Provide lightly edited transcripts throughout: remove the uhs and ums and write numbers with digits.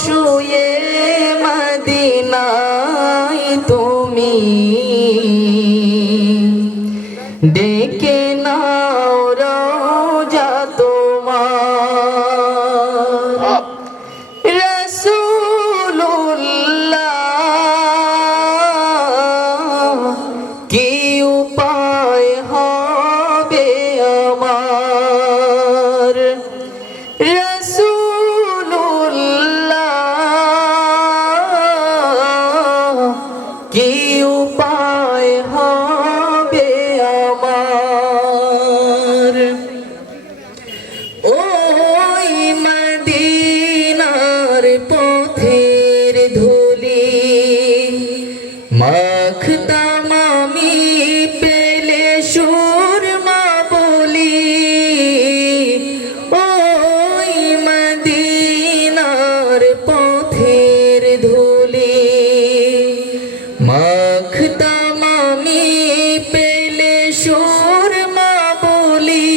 শুয়ে মদিনায় তুমি ডেকে নাও রওজা তোমার। রাসূলুল্লাহ কি উপায় হবে আমার, রাসূলুল্লাহ কি উপায় হবে আমার। ওই মদিনার পথের ধুলি মাখতাম আমি পেলে সুরমা বলি। ওই মদিনার পথের ধুলি মাখতাম আমি পেলে সুরমা বলি।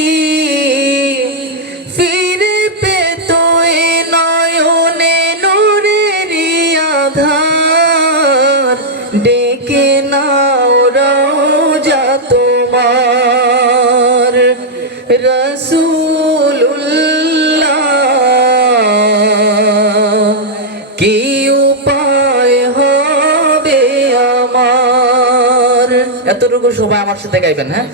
ফিরে পেত এ নয়নে নূরেরি আধার, ডেকে নাও রওজা তোমার। রাসূলুল্লাহ কি উপায় হবে আমার। এতটুকু সবাই আমার সাথে গাইবেন, হ্যাঁ।